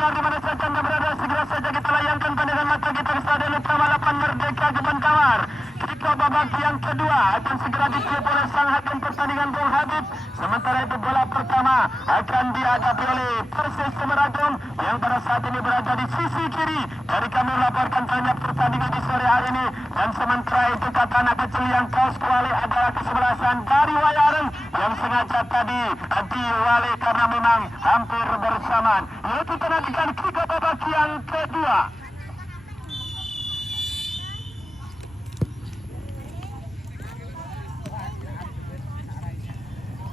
pendengar di mana saja Anda berada, segera saja kita layangkan pandangan mata kita ke Stadion Utama 8 Merdeka Kebun Kamar. Kick-off babak yang kedua akan segera ditiup oleh sang hakim pertandingan Bung Habib. Sementara itu bola pertama akan dihadapi oleh Persis Sumeragung yang pada saat ini berada di sisi kiri dari kami melaporkan banyak pertandingan di sore hari ini. Dan sementara itu kata anak kecil yang kaos kuali adalah kesebelasan dari Wayareng yang sengaja tadi diwali karena memang hampir bersamaan. Lalu kita nantikan kick-off babak yang kedua.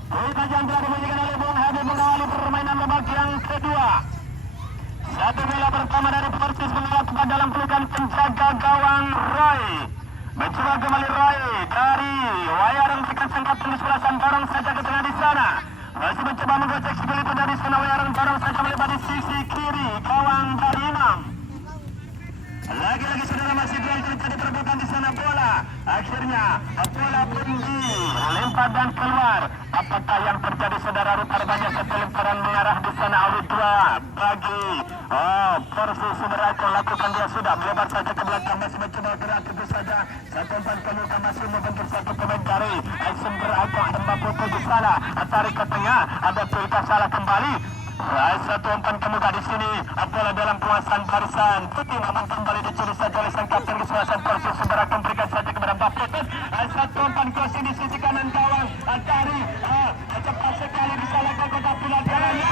Kita jangkau dimainkan oleh Bung Habib mengawali permainan babak yang kedua. Satu bola pertama dari Persis mengelak dalam pelukan penjaga gawang Roy. Mencoba kembali Roy dari Wayareng tekan sangkat tembus belasan dorong saja ke tengah di sana. Masih mencoba menggocek sebelum itu dari sana Wayareng dorong saja melebar di sisi kiri gawang dari Imam. Lagi-lagi saudara masih duel terjadi perebutan di sana bola. Akhirnya bola pun dilempar dan keluar. Apakah yang terjadi saudara? Rupanya satu lemparan mengarah di sana oleh dua bagi Persis Sumeragung. Lakukan dia sudah melebar saja ke belakang, masih mencoba gerak itu saja. Satu umpan pelukan masih membentur satu pemain dari Sumeragung. Ada Maputo di sana, tarik ke tengah, ada Tulka salah kembali. Satu umpan kemuka di sini. Bola dalam penguasaan barisan putih namun kembali dicuri saja oleh sang kapten kesebelasan Persis Sumeragung. Berikan saja kepada Maputo. Satu umpan crossing di sisi kanan gawang dari cepat sekali disalahkan tetapi latihannya.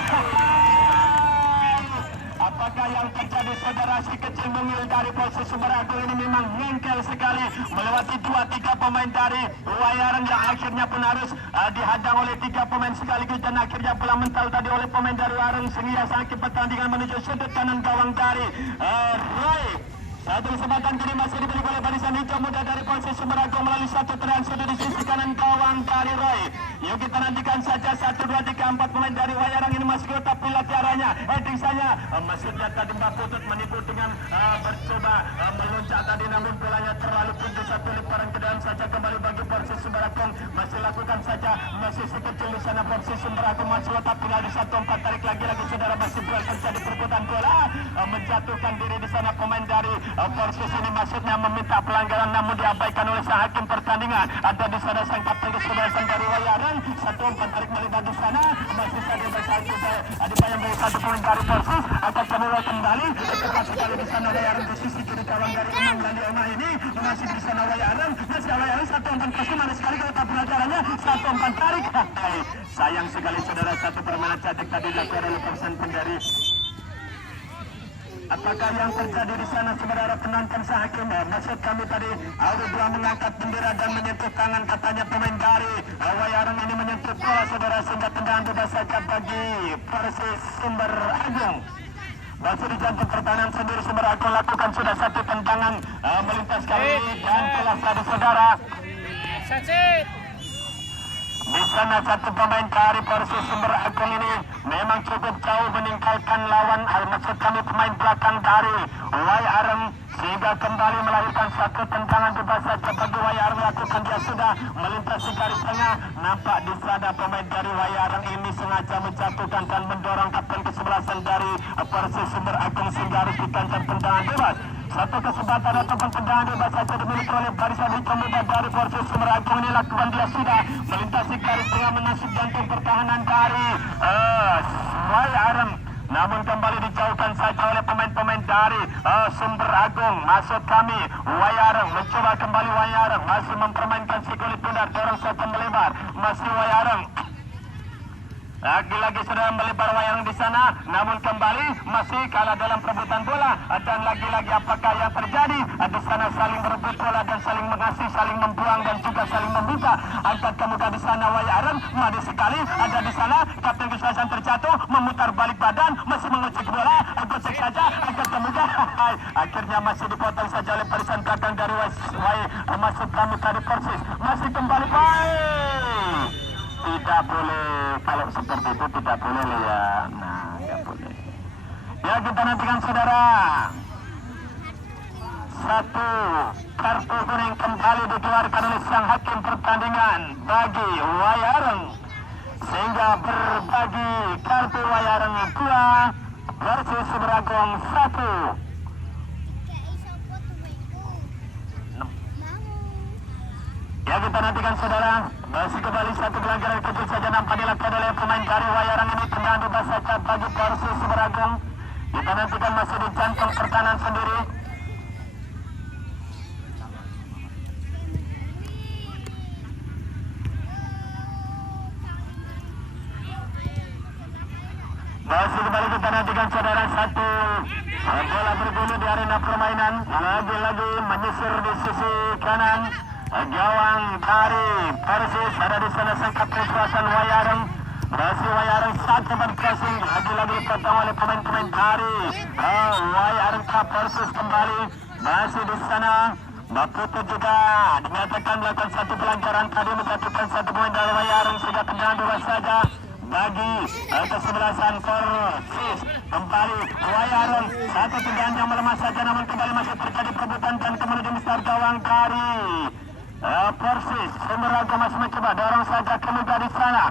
Apakah yang terjadi saudara? Si kecil mungil dari Persis Sumeragung ini memang ngengkel sekali melewati 2-3 pemain dari Wayareng yang akhirnya pun harus dihadang oleh 3 pemain sekaligus dan akhirnya bola mental tadi oleh pemain dari Wayareng sehingga sakit pertandingan menuju sudut kanan gawang dari Roy. Satu kesempatan kini masih dibeli oleh barisan hijau muda dari Persis Sumeragung melalui satu tendangan sudut di sisi kanan gawang dari Roy. Yuk kita nantikan saja 1, 2, 3, 4 pemain dari Wayareng ini masih tetap pulat tiaranya. Heading saja maksudnya tadi Mbak Putut menipu dengan bercoba meloncat tadi namun bolanya terlalu tinggi. Satu lemparan ke dalam saja kembali bagi Persis Sumeragung. Masih lakukan saja masih sekecil di sana Persis Sumeragung masih tetap tinggal di satu umpan tarik lagi saudara masih duel terjadi perebutan bola menjatuhkan diri di sana pemain dari Persis ini maksudnya meminta pelanggaran namun diabaikan oleh sang hakim pertandingan. Ada di sana sang kapten kesebelasan dari Wayareng. Satu umpan tarik melebar di sana masih saja bersatu dibayang dari satu pemain dari Persis akan kembali kembali cepat sekali di sana Wayareng di sisi kiri kawan dari Imam dan Imam ini masih di sana Wayareng satu umpan crossing manis sekali kalau tak pelajarannya satu umpan tarik. Sayang sekali saudara satu permainan cantik tadi dilakukan oleh Persen dari. Apakah yang terjadi di sana saudara penonton sang hakim? Maksud kami tadi Audi dua mengangkat bendera dan menyentuh tangan katanya pemain dari Wayareng ini menyentuh bola saudara sehingga tendangan bebas saja bagi Persis Sumeragung. Masih di jantung pertahanan sendiri Sumeragung lakukan sudah satu tendangan melintas kali ini dan telah tadi saudara. Di sana satu pemain dari Persis Sumeragung ini memang cukup jauh meninggalkan lawan maksud kami pemain belakang dari Wayareng sehingga kembali melahirkan satu tendangan bebas saja bagi Wayareng. Lakukan dia sudah melintasi garis tengah. Nampak di sana pemain dari Wayareng ini sengaja menjatuhkan dan mendorong kapten kesebelasan dari Persis Sumeragung sehingga harus dikancam tendangan bebas. Satu kesempatan ataupun tendangan bebas saja dimiliki oleh barisan hitam muda dari Persis Sumeragung ini. Lakukan dia sudah melintasi garis tengah menusuk jantung pertahanan dari Wayareng. Namun kembali dijauhkan saja oleh pemain-pemain dari Sumeragung. Maksud kami Wayareng mencoba kembali Wayareng masih mempermainkan si kulit bundar dorong saja melebar masih Wayareng. Lagi-lagi sudah melebar Wayareng di sana, namun kembali masih kalah dalam perebutan bola. Dan lagi-lagi apakah yang terjadi? Di sana saling berebut bola dan saling mengasihi, saling membuang dan juga saling membuka. Angkat ke muka di sana Wayareng, madi sekali. Ada di sana kapten kesebelasan terjatuh, memutar balik badan, masih mengocek bola, gocek saja, angkat ke muka. Akhirnya masih dipotong saja oleh barisan belakang dari masuk kami tadi Persis. Masih kembali baik. Tidak boleh, kalau seperti itu tidak boleh ya. Nah, tidak boleh. Ya kita nantikan saudara. Satu kartu kuning kembali dikeluarkan oleh sang hakim pertandingan bagi Wayareng. Sehingga berbagi kartu Wayareng 2, versus Sumeragong 1. Ya, kita nantikan saudara. Masih kembali satu pelanggaran kecil saja nampak dilakukan oleh pemain dari Wayarang ini. Tendangan bebas saja bagi Persis Sumeragong. Kita nantikan masih di jantung pertahanan sendiri. Masih kembali kita nantikan saudara, satu bola bergulir di arena permainan. Lagi-lagi menyisir di sisi kanan. Gawang dari Persis ada di sana sangkap kekuasaan Wayarang. Masih Wayarang satu berkasing. Lagi-lagi dipotong oleh pemain-pemain dari Wayarang ke Persis kembali. Masih di sana Maputo juga dinyatakan melakukan satu pelanggaran tadi, menjatuhkan satu poin dari Wayarang sehingga tendangan bebas saja bagi kesebelasan Persis. Kembali Wayarang, satu tendangan yang melemah saja namun kembali masih terjadi perebutan dan kemudian besar gawang dari Persis. Sumeragong masih mencoba dorong saja kemudian di sana.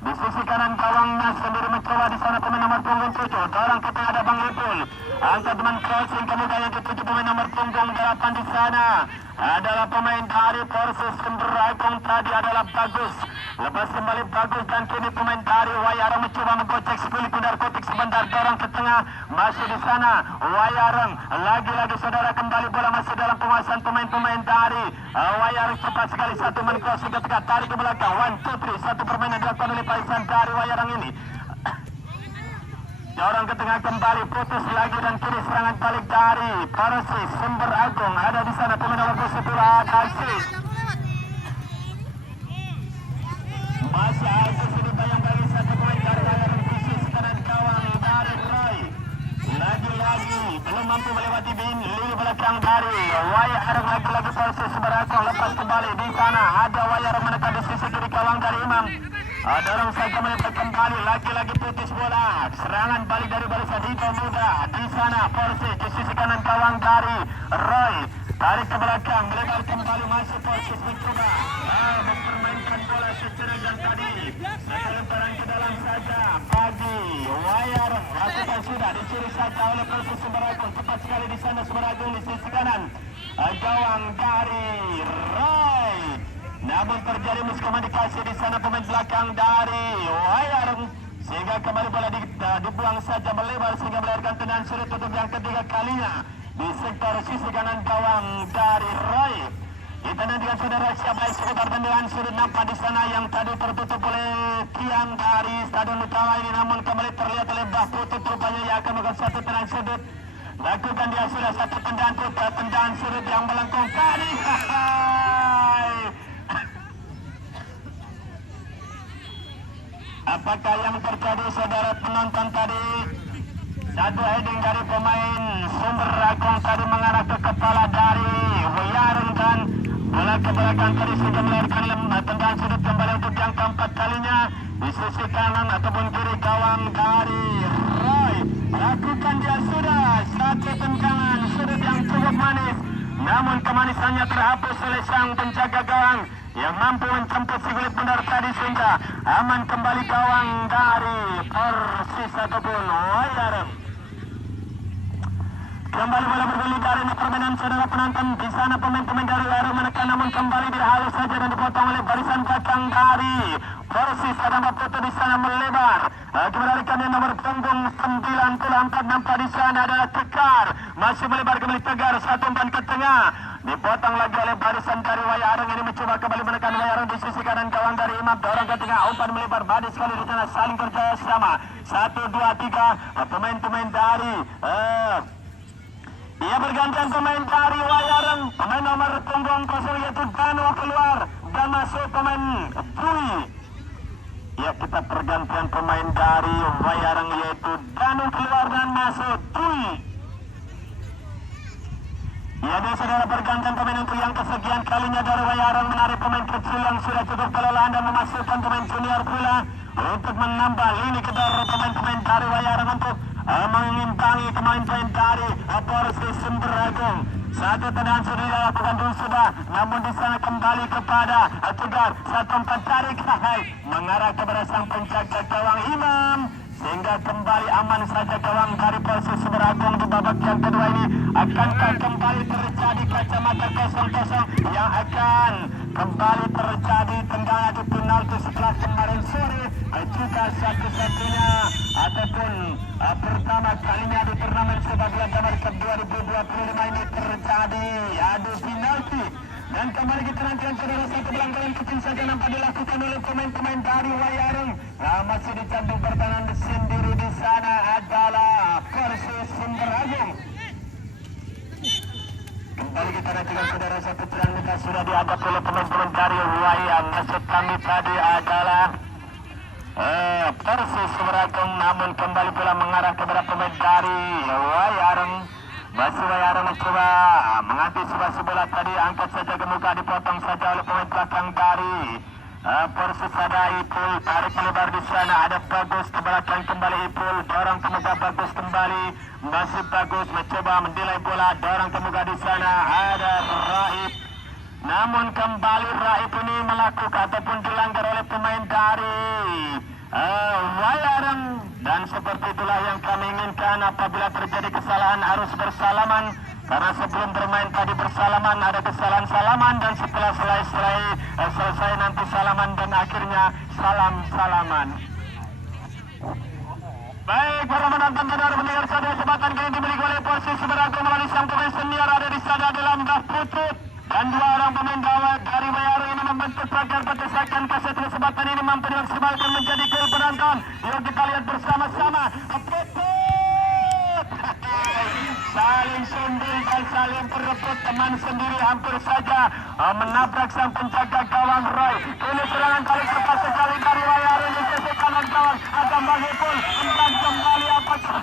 Di sisi kanan gawangnya sendiri mencoba di sana pemain nomor punggung 7. Dorong ke tengah ada Bang Lipul. Angkat teman crossing kemudian yang ketujuh pemain nomor punggung 8 di sana adalah pemain dari Persis. Sumeragong tadi adalah Bagus. Lepas kembali Bagus dan kini pemain dari Wayarang mencoba menggocek sekali kudar kotik sebentar dorong ke tengah. Masih di sana Wayarang. Lagi-lagi saudara kembali bola masih dalam penguasaan pemain-pemain dari Wayarang. Cepat sekali satu crossing ketika tarik ke belakang. 1, 2, 3. Satu permainan dilakukan oleh Paisan dari Wayarang ini. Dorong ke tengah kembali, putus lagi dan kini serangan balik dari Persis. Sumeragong ada di sana pemain nomor 10 Asis. Masih Asis ini bayang bagi satu pemain dari Wayarang di sisi kanan gawang dari Roy. Lagi-lagi belum mampu melewati lini belakang dari Wayarang. Lagi-lagi Persis Sumeragong lepas kembali di sana ada Wayarang menekan di sisi kiri gawang dari Imam. Dorong saja melepas kembali, lagi-lagi putus bola. Serangan balik dari barisan Diko Muda. Di sana Persis di sisi kanan gawang dari Roy. Tarik ke belakang, melebar kembali masuk Persis mencoba mempermainkan bola secara dan tadi. Satu lemparan ke dalam saja bagi Wayarang. Lakukan sudah dicuri saja oleh Persis Sumeragong. Cepat sekali di sana Sumeragong di sisi kanan. Gawang dari Roy. Namun terjadi miskomunikasi di sana pemain belakang dari Wayarang sehingga kembali bola dibuang saja melebar sehingga melahirkan tendangan sudut untuk yang ketiga kalinya di sektor sisi kanan gawang dari Roy. Kita nantikan saudara siapa seputar tendangan sudut nampak di sana yang tadi tertutup oleh tiang dari Stadion Utama ini, namun kembali terlihat oleh Bah Putut rupanya yang akan melakukan satu tendangan sudut. Lakukan dia sudah satu tendangan sudut yang melengkung tadi. Apakah yang terjadi saudara penonton tadi? Satu heading dari pemain Sumeragong tadi mengarah ke kepala dari Wayarang dan bola ke belakang tadi sehingga melahirkan tendangan sudut kembali untuk yang keempat kalinya di sisi kanan ataupun kiri gawang dari Roy. Lakukan dia sudah satu tendangan sudut yang cukup manis, namun kemanisannya terhapus oleh sang penjaga gawang yang mampu menjemput si kulit bundar tadi sehingga aman kembali gawang dari Persis ataupun Wayarang. Kembali bola bergulir dari permainan saudara penonton. Di sana pemain-pemain dari Wayarang menekan namun kembali dihalus saja dan dipotong oleh barisan belakang dari Persis. Ada Maputo di sana melebar. Kembalikan yang nomor punggung 94 nampak di sana adalah Tegar. Masih melebar kembali Tegar, satu umpan ke tengah. Dipotong lagi oleh barisan dari Wayarang ini mencoba kembali menekan Wayarang di sisi kanan gawang dari Imam. Dorong ke tengah, umpan melebar badai sekali di sana saling kerja sama. 1, 2, 3 pemain-pemain dari ia bergantian pemain dari Wayarang. Pemain nomor punggung 0 yaitu Danu keluar dan masuk pemain Bui. Ya, kita pergantian pemain dari Wayarang yaitu Danu keluar dan masuk Bui. Ya, dia saudara pergantian pemain untuk yang kesekian kalinya dari Wayarang menarik pemain kecil yang sudah cukup kelelahan dan memasukkan pemain junior pula untuk menambah lini kedar pemain-pemain dari Wayarang untuk mengimbangi pemain-pemain dari Persis Sumeragong. Satu tendangan sudah dilakukan dulu sudah, namun di sana kembali kepada Tegar. Satu umpan tarik mengarah kepada sang penjaga gawang Imam sehingga kembali aman saja gawang dari Persis Sumeragung di babak yang kedua ini. Akankah kembali terjadi kacamata kosong-kosong yang akan kembali terjadi tendangan adu penalti setelah kemarin sore juga satu-satunya ataupun pertama kalinya di turnamen sepak bola Jabar Cup 2025 ini terjadi adu penalti. Dan kembali kita nantikan saudara, satu pelanggaran kecil saja nampak dilakukan oleh pemain-pemain dari Wayareng. Masih dicantum pertahanan sendiri di sana adalah Persis Sumeragung. Kembali kita nantikan saudara, satu pelanggaran sudah dihadapi oleh pemain-pemain dari Wayareng. Maksud kami tadi adalah Persis Sumeragung, namun kembali pula mengarah kepada pemain dari Wayareng. Masih Wayareng mencoba mengantisipasi bola tadi, angkat saja ke muka, dipotong saja oleh pemain belakang dari Persis. Ada Ipul, tarik lebar di sana, ada Bagus ke belakang kembali Ipul, dorong ke muka Bagus kembali, masih Bagus mencoba mendelay bola, dorong ke muka di sana, ada Raib. Namun kembali Raib ini melakukan ataupun dilanggar oleh pemain dari Wayareng, dan seperti itulah yang kami inginkan. Apabila terjadi kesalahan harus bersalaman, karena sebelum bermain tadi bersalaman, ada kesalahan salaman, dan setelah selesai nanti salaman, dan akhirnya salam-salaman. Baik, para menonton saudara mendengar saja, kesempatan kini dimiliki oleh Persis Sumeragung melalui sang pemain senior ada di sana dalam Dah Putut. Dan dua orang pemain gawang dari Wayareng ini membentuk pagar berdesakan. Satu kesempatan ini mampu dimaksimalkan menjadi gol penonton. Yuk kita lihat bersama-sama. Putut saling sundul dan saling berebut, teman sendiri hampir saja menabrak sang penjaga gawang Roy. Ini serangan kali cepat sekali dari Wayareng di sisi kanan gawang. Akan bagi pun kembali apakah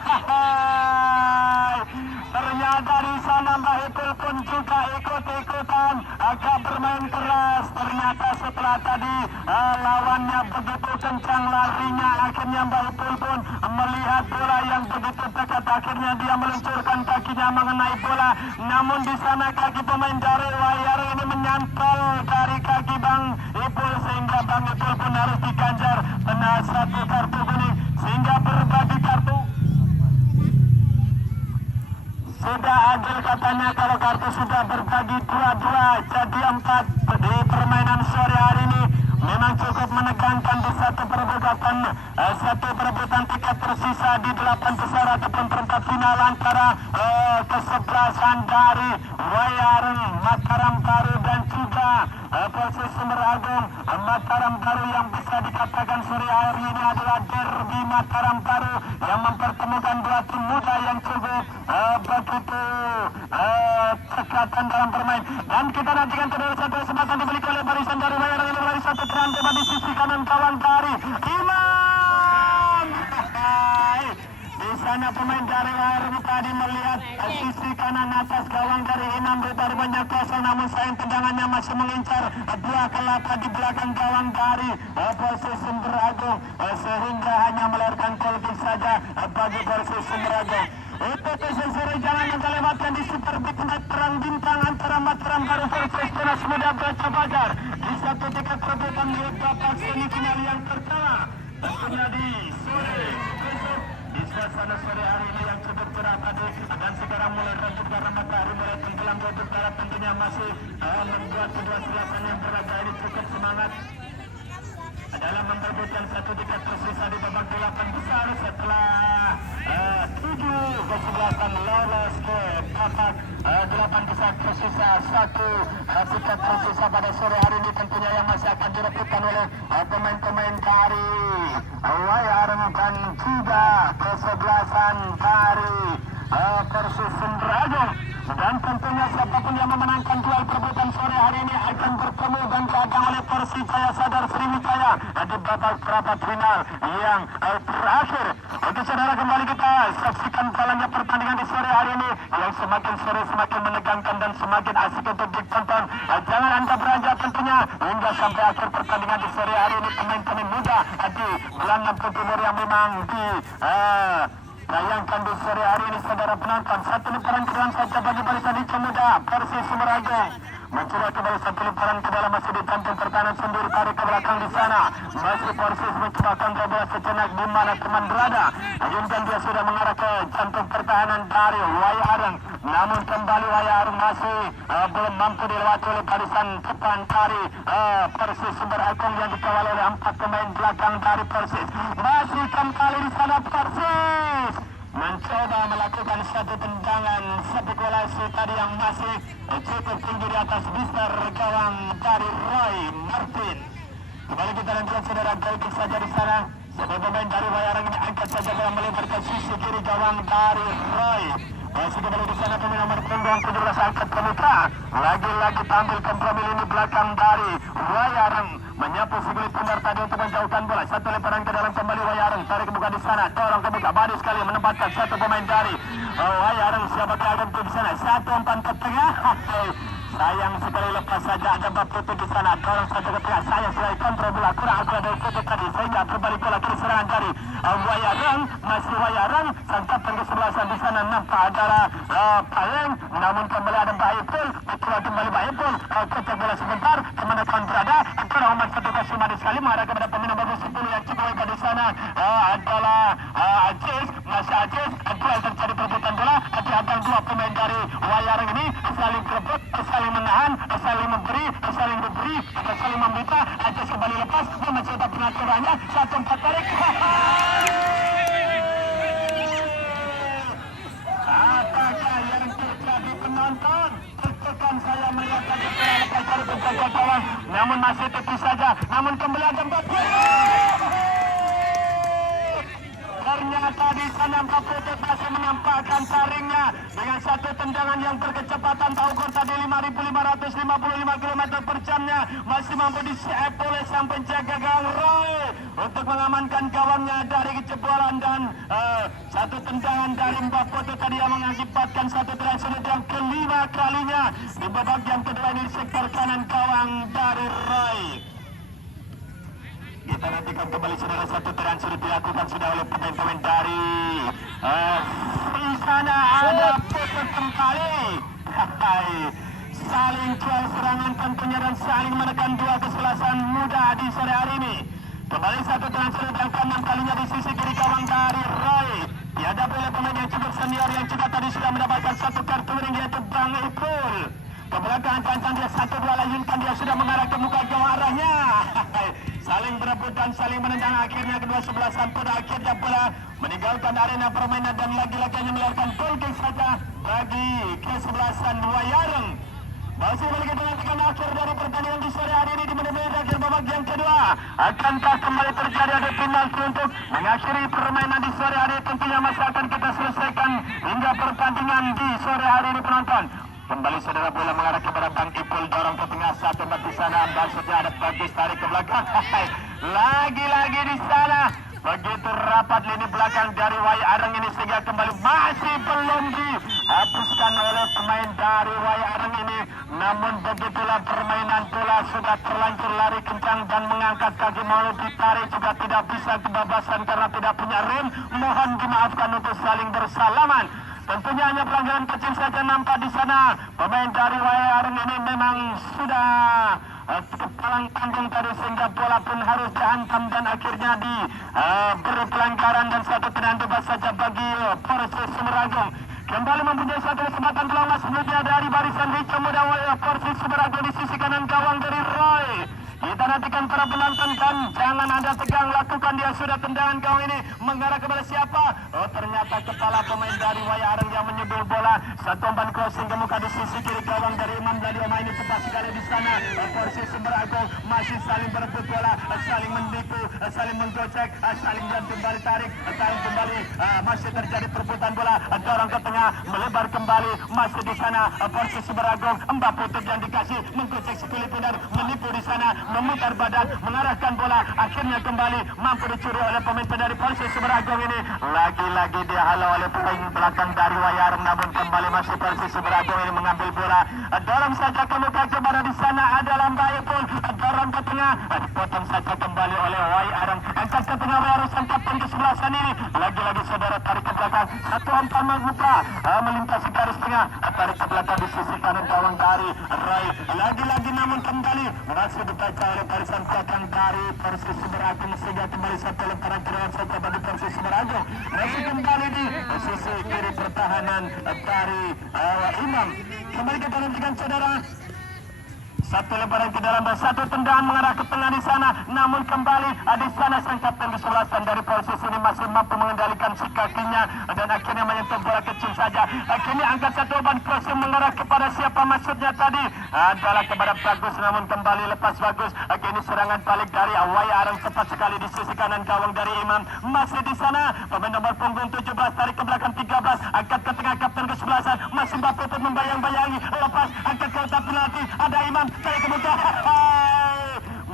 ternyata di sana Mbak Ipul pun juga ikut-ikutan agak bermain keras. Ternyata setelah tadi lawannya begitu kencang larinya, akhirnya Mbak Ipul pun melihat bola yang begitu dekat, akhirnya dia meluncurkan kakinya mengenai bola. Namun di sana kaki pemain dari Wayareng ini menyantol dari kaki Bang Ipul, sehingga Bang Ipul pun harus diganjar kena satu kartu kuning, sehingga berbagi kartu. Sudah adil katanya kalau kartu sudah berbagi dua-dua jadi 4 di permainan sore hari ini. Memang cukup menegangkan di satu perebutan tiket tersisa di 8 besar ataupun perempat final antara kesebelasan dari Wayareng Mataram Baru dan juga Persis Sumeragung Mataram Baru, yang bisa dikatakan sore hari ini adalah derby Mataram Baru yang mempertemukan dua tim muda yang cukup begitu cekatan dalam bermain. Dan kita nantikan kedua satu kesempatan dimiliki oleh barisan dari Wayareng ini melalui satu teran tembak di sisi kanan kawan dari Imam. Di sana pemain dari Wayareng tadi melihat sisi kanan atas gawang dari Imam dari banyak kosong, namun sayang tendangannya masih mengincar dua kelapa di belakang gawang dari Persis Sumeragung, sehingga hanya melahirkan gol kick saja bagi Persis Sumeragung. Itu kesesore jangan anda lewatkan di Super Big Night perang bintang antara Mataram Baru versus Tunas Muda Baca Pagar di satu tiket perebutan di babak semifinal yang pertama. Tentunya di sore besok di suasana sore hari ini yang cukup cerah tadi, dan sekarang mulai redup karena matahari mulai tenggelam ke barat, tentunya masih membuat kedua silakan yang berlaga ini cukup semangat dalam memperebutkan satu tiket tersisa di babak 8 besar setelah 7 kesebelasan lolos ke babak 8 besar tersisa. Satu tiket tersisa pada sore hari ini tentunya yang masih akan direbutkan oleh pemain-pemain dari Wayareng dan juga kesebelasan dari Persis Sumeragung. Dan tentunya siapapun yang memenangkan duel perebutan sore hari ini akan bertemu dan diadang oleh Persijaya Sadar Sriwijaya di babak perempat final yang terakhir. Oke saudara, kembali kita saksikan jalannya pertandingan di sore hari ini yang semakin sore semakin menegangkan dan semakin asik untuk ditonton. Jangan anda beranjak tentunya hingga sampai akhir pertandingan di sore hari ini. Pemain-pemain muda di bulan 60 timur yang memang bayangkan di sore hari ini saudara penonton. Satu lemparan keduan saja bagi barisan hijau muda Persis Sumeragung. mencoba kembali satu lemparan ke dalam, masih dicantum pertahanan sendiri, tarik ke belakang di sana. Masih Persis mencoba counter bola sejenak di mana teman berada. Ayunkan dia sudah mengarah ke jantung pertahanan dari Wayareng. Namun kembali Wayareng masih belum mampu dilewati oleh barisan depan dari Persis Sumber Agung yang dikawal oleh 4 pemain belakang dari Persis. Masih kembali di sana Persis mencoba melakukan satu tendangan spekulasi tadi yang masih cukup tinggi di atas booster gawang dari Roy Martin. Kembali kita lanjutkan saudara, gol kick saja di sana. Sebagai pemain dari Wayareng ini angkat saja bola melebar ke sisi kiri gawang dari Roy. Masih kembali di sana pemain nomor punggung 17 angkat ke muka. Lagi-lagi tampil kompromi lini belakang dari Wayareng. Menyapu Sigli Pundar tadi untuk menjauhkan bola. Satu lemparan ke dalam kembali Wayareng. Tarik ke buka di sana. Dorong ke buka. Badi sekali menempatkan satu pemain dari Wayareng. Siapa agen di sana? Satu umpan ke tengah. Sayang sekali lepas saja ada Baputu di sana. Dorong satu ke tengah. Sayang sekali kontrol bola kurang akurat dari Putu tadi. Sehingga berbalik bola kiri serangan dari Wayareng. Masih Wayareng. Sangkapan ke sebelasan di sana nampak adalah Paleng. Namun kembali ada Baipul. Betul kembali Baipul. Kocok bola sebentar. Kemana kawan berada? Kurang umpan satu kasih manis sekali. Mengarah kepada pemain nomor 10 yang cukup hebat di sana adalah Aziz. Masih Aziz. Duel terjadi perebutan bola. Diantara dua pemain dari Wayareng ini saling berebut, saling menahan, saling memberi, saling meminta. Aziz kembali lepas, mencoba pengaturannya. Satu empat tarik. Apakah yang terjadi penonton? Tekan saya melihat tadi bola lepas dari penjaga gawang. Namun masih tipis saja. Namun kembali ada Baputu. Ternyata di sana Baputu masih menyampaikan taringnya dengan satu tendangan yang berkecepatan tahu tadi 5.555 km per jamnya. Masih mampu di-save oleh sang penjaga gawang Roy untuk mengamankan gawangnya dari kejebolan, dan satu tendangan dari Baputu tadi yang mengakibatkan satu transfer yang kelima kalinya di babak yang kedua ini di sektor kanan gawang dari Roy. Kita nantikan kembali saudara, satu transfer dilakukan sudah oleh pemain-pemain dari di sana ada putus kembali. Saling jual serangan tentunya dan saling menekan dua kesebelasan muda di sore hari ini. Kembali satu transfer yang ke-6 kalinya di sisi kiri gawang dari Roy. Dihadapi oleh pemain yang cukup senior yang juga tadi sudah mendapatkan satu kartu kuning, yaitu Bang Ipul. Kebelakang kancang dia satu dua layunkan, dia sudah mengarah ke muka gawang arahnya. Saling berebut dan saling menendang, akhirnya kedua sebelasan pada akhirnya bola meninggalkan arena permainan dan lagi-lagi hanya melahirkan gol kick saja bagi kesebelasan Wayareng. Masih lagi dengan akhir dari pertandingan di sore hari ini di menit-menit akhir babak yang kedua. Akankah kembali terjadi ada penalti untuk mengakhiri permainan di sore hari? Tentunya masih akan kita selesaikan hingga pertandingan di sore hari ini penonton. Kembali saudara, bola mengarah kepada Bang Ipul, dorong ke tengah satu di sana. Maksudnya ada bagus tarik ke belakang. Lagi-lagi di sana. Begitu rapat lini belakang dari Wayareng ini sehingga kembali masih belum dihapuskan oleh pemain dari Wayareng ini. Namun begitulah permainan bola, sudah terlanjur lari kencang dan mengangkat kaki mau ditarik juga tidak bisa kebebasan karena tidak punya rem. Mohon dimaafkan untuk saling bersalaman. Tentunya hanya pelanggaran kecil saja nampak di sana. Pemain dari Wayareng ini memang sudah kepalang tanggung tadi sehingga bola pun harus dihantam dan akhirnya diberi pelanggaran dan satu tendangan bebas saja bagi Persis Sumber Agung. Kembali mempunyai satu kesempatan peluang sebelumnya dari barisan hijau muda Persis Sumber Agung di sisi kanan gawang dari Roy. Kita nantikan para penonton dan jangan anda tegang, lakukan, dia sudah tendangan gawang ini mengarah kepada siapa? Oh, ternyata kepala pemain dari Wayareng yang menyebul bola. Satu umpan crossing ke muka di sisi kiri gawang dari Imam Dadi Oma ini tepat sekali di sana. Persis Sumber Agung masih saling berebut bola, saling menipu, saling menggocek, saling kembali tarik kembali. Masih terjadi perebutan bola, dorong ke tengah, melebar kembali, masih di sana. Persis Sumber Agung, Baputu yang dikasih menggocek sekali dan menipu di sana. Memutar badan, mengarahkan bola, akhirnya kembali mampu dicuri oleh pemain dari Persis Sumber Agung ini. Lagi-lagi dihalau oleh pemain belakang dari Wayareng, namun kembali masih Persis Sumeragung ini mengambil bola. Dorong saja ke muka kepada di sana ada Lambai pun dorong ke tengah. Dipotong saja kembali oleh Wai Arang. Angkat ke tengah Wai Arang kapten ke sebelah sana ini. Lagi-lagi saudara tarik ke belakang. Satu hantar muka melintasi garis tengah. Tarik ke belakang di sisi kanan gawang dari Rai. Lagi-lagi namun kembali berhasil dibaca oleh barisan belakang dari Persis Sumeragung sehingga kembali satu lemparan kerewan saja bagi Persis Sumeragung. Masih kembali di sisi kiri pertahanan dari Imam. Kembali kita nantikan saudara. Satu lebaran ke dalam dan satu tendangan mengarah ke tengah di sana. Namun kembali di sana sang kapten kesebelasan dari Persis ini masih mampu mengendalikan si kakinya dan akhirnya menyentuh bola kecil saja. Akhirnya angkat satu umpan cross yang mengarah kepada siapa maksudnya tadi adalah kepada Bagus, namun kembali lepas Bagus. Akhirnya serangan balik dari Wai Arang cepat sekali di sisi kanan gawang dari Imam. Masih di sana pemain nomor punggung 17 tarik ke belakang 13 angkat ke tengah kapten kesebelasan masih mampu untuk membayang-bayangi lepas angkat ke kotak penalti ada Imam. Saya kemudian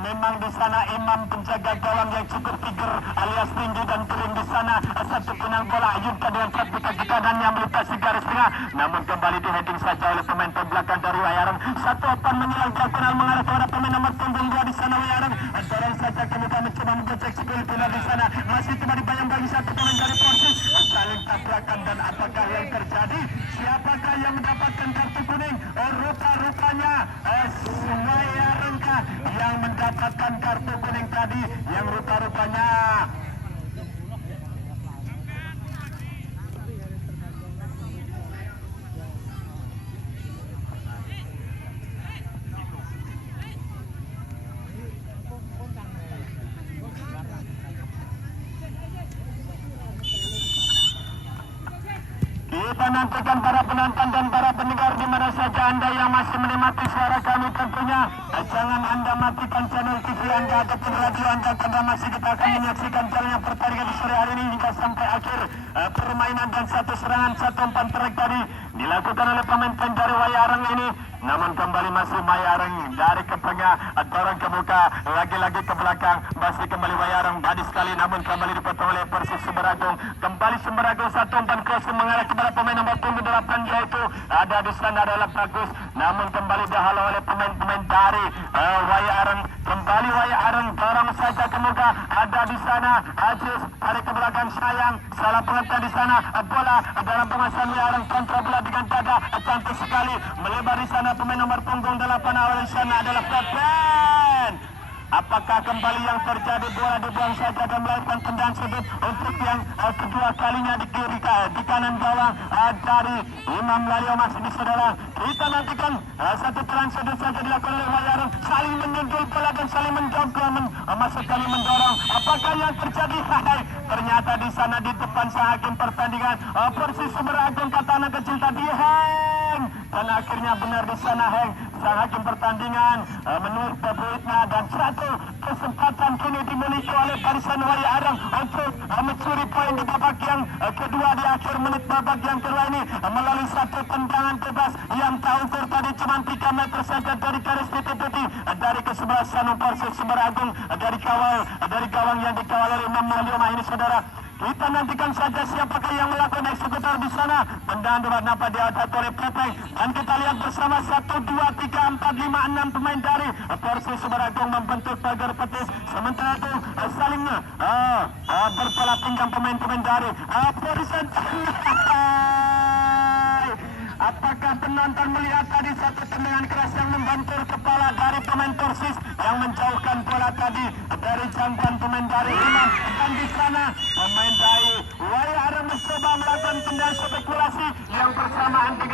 memang di sana Imam penjaga gawang yang cukup figur alias tinggi dan kering di sana. Satu penang bola Yunta dengan satu kaki kanannya melintasi garis tengah. Namun kembali diheading saja oleh pemain terbelakang dari Wai Arang. Satu umpan menyilang diagonal mengarah kepada pemain nomor punggung 2 di sana Wai Arang. Dorong saja kemudian mencoba menggocek si kulit di sana. Masih cuma dibayang-bayang satu pemain dari Persis. Saling tabrakan dan apakah yang terjadi? Siapakah yang mendapatkan kartu kuning? Rupa-rupanya Wai Arang yang mendapatkan kartu kuning tadi yang rupa-rupanya kita nantikan para penonton dan para pendengar di mana saja Anda yang masih menikmati suara kami tentunya. Jangan Anda matikan channel TV Anda ataupun radio Anda karena masih kita akan menyaksikan jalannya pertandingan di sore hari ini hingga sampai akhir permainan dan satu serangan satu umpan terik tadi dilakukan oleh pemain dari Wai Arang ini. Namun kembali masih Wai Arang dari ke tengah dorong ke muka lagi-lagi ke belakang masih kembali Wai Arang tadi sekali namun kembali dipotong oleh Persis Sumeragung. Kembali Sumeragung satu umpan cross mengarah kepada pemain nomor punggung 8 yaitu ada di sana adalah Bagus namun kembali dihalau oleh pemain-pemain dari Wai Arang. Kembali Wai Arang dorong saja ke muka ada di sana Aziz tarik ke belakang sayang salah pengertian di sana bola dalam penguasaan Wai Arang kontra bola dengan dada cantik sekali melebar di sana pemain nomor punggung 8 awal di sana adalah Kapten. Apakah kembali yang terjadi bola dibuang saja dan melakukan tendangan sudut untuk yang kedua kalinya di kiri di kanan gawang dari Imam Lalio masih di saudara. Kita nantikan satu tendangan sudut saja dilakukan oleh Wai Arang saling menyundul bola dan saling mendongkol masuk kali mendorong. Apakah yang terjadi? Ternyata di sana di depan sang hakim pertandingan Persis Sumeragung kata anak kecil tadi heng dan akhirnya benar di sana heng sang hakim pertandingan menurut pebuitnya dan satu kesempatan kini dimiliki oleh barisan Wai Arang untuk mencuri poin di babak yang kedua di akhir menit babak yang kedua ini melalui satu tendangan bebas yang tak ukur tadi cuma 3 meter saja dari garis titik putih dari kesebelasan Persis Sumeragung dari gawang yang dikawal oleh Imam Malioma ini saudara. Kita nantikan saja siapakah yang melakukan eksekutor di sana. Tendangan berwarna pada diatas oleh Pepeng dan kita lihat bersama 1, 2, 3, 4, 5, 6 pemain dari Persis Sumeragung membentuk pagar petis. Sementara itu saling berpola pinggang pemain-pemain dari Persis. Apakah penonton melihat tadi satu tendangan keras yang membentur kepala dari pemain Persis yang menjauhkan bola tadi dari jangkauan pemain dari Imam dan di sana pemain dari Wai Arang mencoba melakukan tendangan spekulasi yang bersamaan dengan